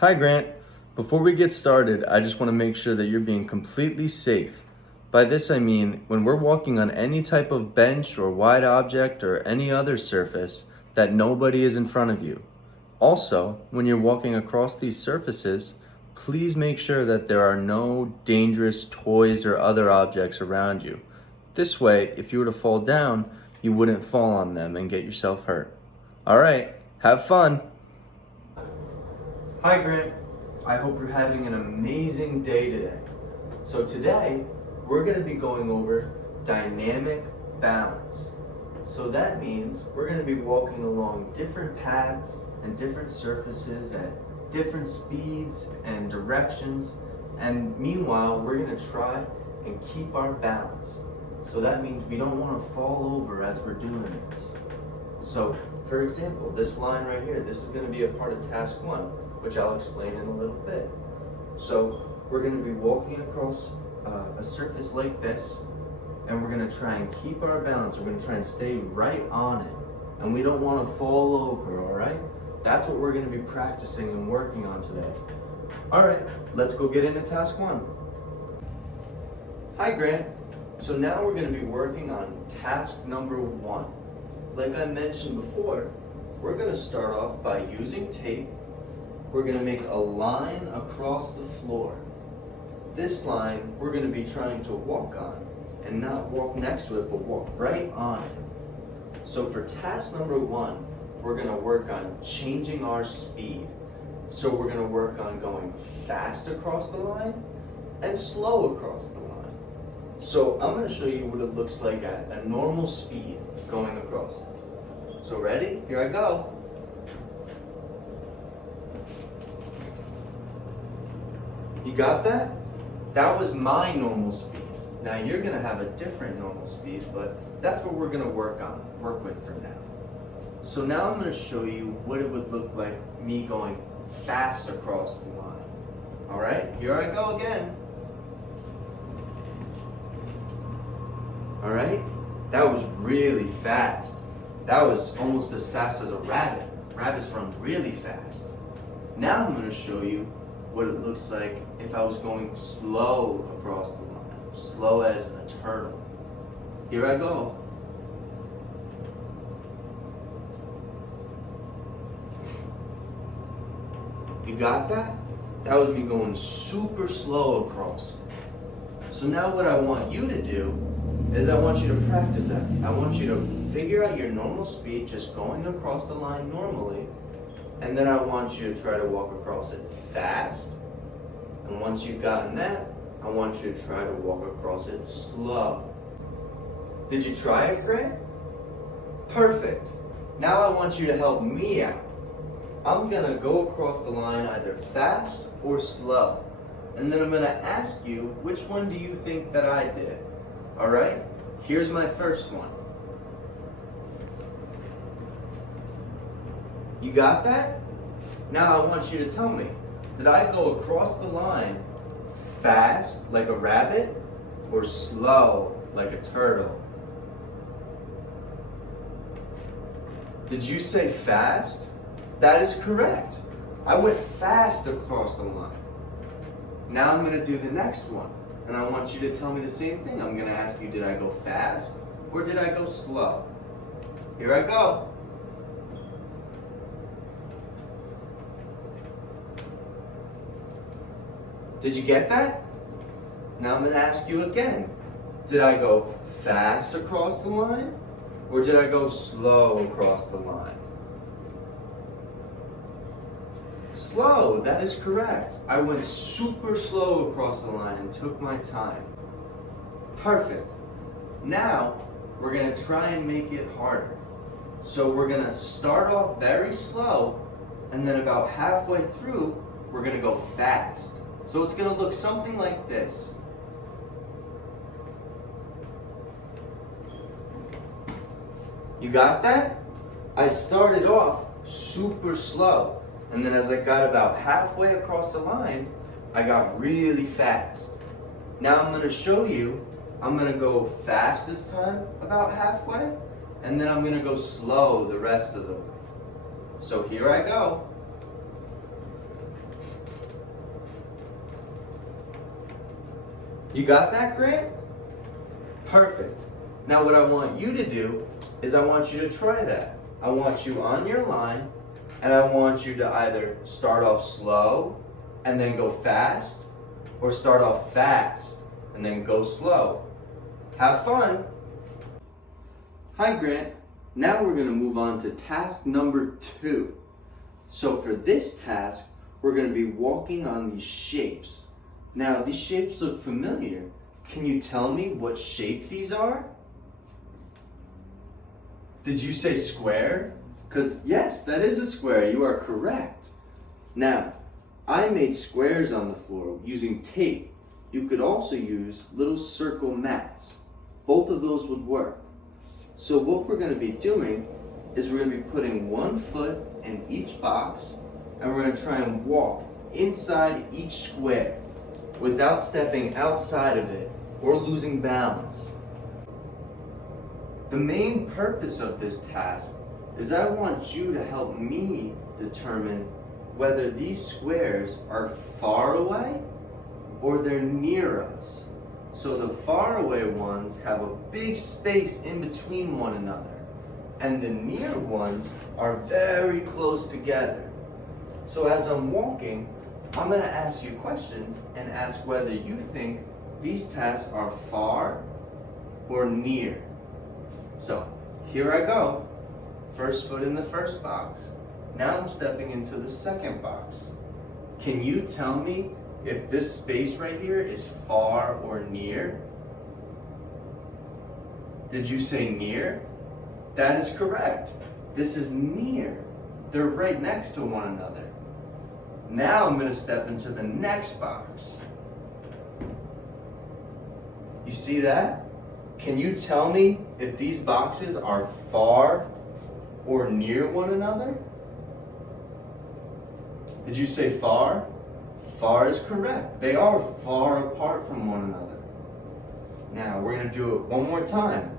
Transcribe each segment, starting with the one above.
Hi, Grant. Before we get started, I just want to make sure that you're being completely safe. By this, I mean when we're walking on any type of bench or wide object or any other surface, that nobody is in front of you. Also, when you're walking across these surfaces, please make sure that there are no dangerous toys or other objects around you. This way, if you were to fall down, you wouldn't fall on them and get yourself hurt. All right, have fun. Hi, Grant. I hope you're having an amazing day today. So today, we're going to be going over dynamic balance. So that means we're going to be walking along different paths and different surfaces at different speeds and directions. And meanwhile, we're going to try and keep our balance. So that means we don't want to fall over as we're doing this. So, for example, this line right here, this is going to be a part of task 1, which I'll explain in a little bit. So, we're going to be walking across a surface like this, and we're going to try and keep our balance. We're going to try and stay right on it, and we don't want to fall over, all right? That's what we're going to be practicing and working on today. All right, let's go get into task 1. Hi, Grant. So now we're going to be working on task number 1. Like I mentioned before, we're going to start off by using tape. We're going to make a line across the floor. This line we're going to be trying to walk on, and not walk next to it, but walk right on it. So for task number 1, we're going to work on changing our speed. So we're going to work on going fast across the line and slow across the line. So I'm going to show you what it looks like at a normal speed going across. So ready? Here I go. You got that? That was my normal speed. Now you're going to have a different normal speed, but that's what we're going to work with for now. So now I'm going to show you what it would look like me going fast across the line. All right, here I go again. All right, that was really fast. That was almost as fast as a rabbit. Rabbits run really fast. Now I'm going to show you what it looks like if I was going slow across the line. Slow as a turtle. Here I go. You got that? That was me going super slow across. So now what I want you to do is I want you to practice that. I want you to figure out your normal speed, just going across the line normally, and then I want you to try to walk across it fast. And once you've gotten that, I want you to try to walk across it slow. Did you try it, Grant? Perfect. Now I want you to help me out. I'm gonna go across the line either fast or slow. And then I'm gonna ask you, which one do you think that I did? All right, here's my first one. You got that? Now I want you to tell me, did I go across the line fast like a rabbit or slow like a turtle? Did you say fast? That is correct. I went fast across the line. Now I'm gonna do the next one. And I want you to tell me the same thing. I'm going to ask you, did I go fast or did I go slow? Here I go. Did you get that? Now I'm going to ask you again. Did I go fast across the line or did I go slow across the line? Slow, that is correct. I went super slow across the line and took my time. Perfect. Now, we're gonna try and make it harder. So we're gonna start off very slow, and then about halfway through, we're gonna go fast. So it's gonna look something like this. You got that? I started off super slow. And then as I got about halfway across the line, I got really fast. Now I'm gonna show you, I'm gonna go fast this time, about halfway, and then I'm gonna go slow the rest of the way. So here I go. You got that, Grant? Perfect. Now what I want you to do is I want you to try that. I want you on your line, and I want you to either start off slow and then go fast, or start off fast and then go slow. Have fun. Hi, Grant. Now we're gonna move on to task number 2. So for this task, we're gonna be walking on these shapes. Now, these shapes look familiar. Can you tell me what shape these are? Did you say square? Because yes, that is a square. You are correct. Now, I made squares on the floor using tape. You could also use little circle mats. Both of those would work. So what we're going to be doing is we're going to be putting one foot in each box, and we're going to try and walk inside each square without stepping outside of it or losing balance. The main purpose of this task is I want you to help me determine whether these squares are far away or they're near us. So the far away ones have a big space in between one another, and the near ones are very close together. So as I'm walking, I'm going to ask you questions and ask whether you think these tasks are far or near. So here I go. First foot in the first box. Now I'm stepping into the second box. Can you tell me if this space right here is far or near? Did you say near? That is correct. This is near. They're right next to one another. Now I'm going to step into the next box. You see that? Can you tell me if these boxes are far or near one another? Did you say far? Far is correct. They are far apart from one another. Now we're going to do it one more time.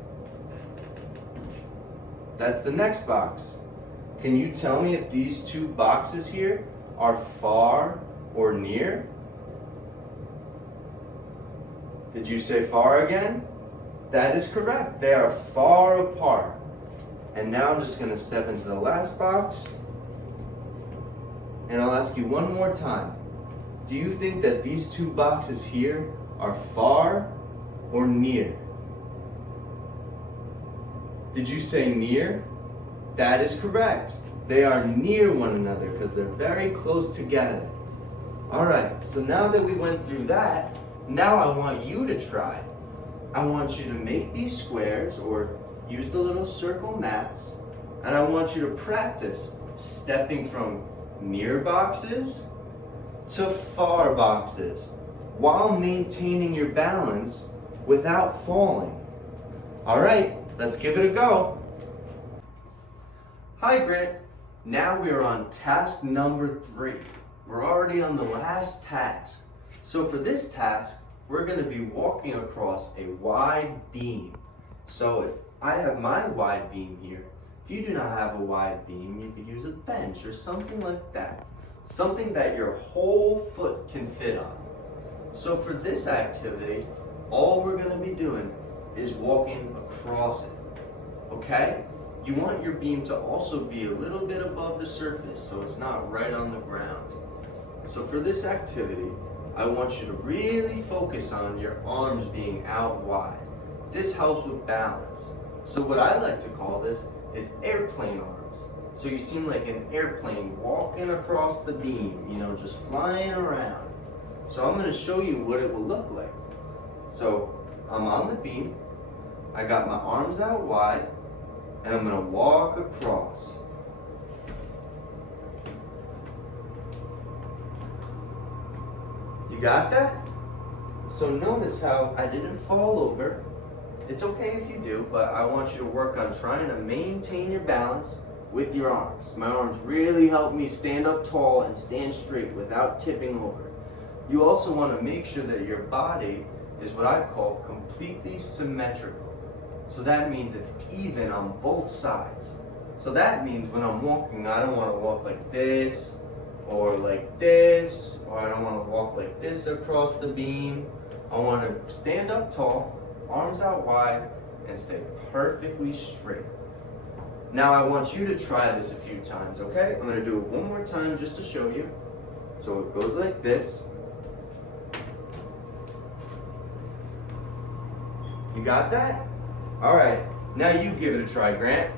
That's the next box. Can you tell me if these two boxes here are far or near? Did you say far again? That is correct. They are far apart. And now I'm just going to step into the last box. And I'll ask you one more time. Do you think that these two boxes here are far or near? Did you say near? That is correct. They are near one another because they're very close together. All right, so now that we went through that, now I want you to try. I want you to make these squares or use the little circle mats, and I want you to practice stepping from near boxes to far boxes while maintaining your balance without falling. All right, let's give it a go. Hi, Grant. Now we are on task number 3. We're already on the last task. So for this task, we're going to be walking across a wide beam. So if I have my wide beam here, if you do not have a wide beam, you could use a bench or something like that. Something that your whole foot can fit on. So for this activity, all we're going to be doing is walking across it. Okay? You want your beam to also be a little bit above the surface so it's not right on the ground. So for this activity, I want you to really focus on your arms being out wide. This helps with balance. So what I like to call this is airplane arms. So you seem like an airplane walking across the beam, just flying around. So I'm going to show you what it will look like. So I'm on the beam, I got my arms out wide, and I'm going to walk across. You got that? So notice how I didn't fall over. It's okay if you do, but I want you to work on trying to maintain your balance with your arms. My arms really help me stand up tall and stand straight without tipping over. You also want to make sure that your body is what I call completely symmetrical. So that means it's even on both sides. So that means when I'm walking, I don't want to walk like this, or I don't want to walk like this across the beam. I want to stand up tall, arms out wide, and stay perfectly straight. Now I want you to try this a few times, okay? I'm gonna do it one more time just to show you. So it goes like this. You got that? All right, now you give it a try, Grant.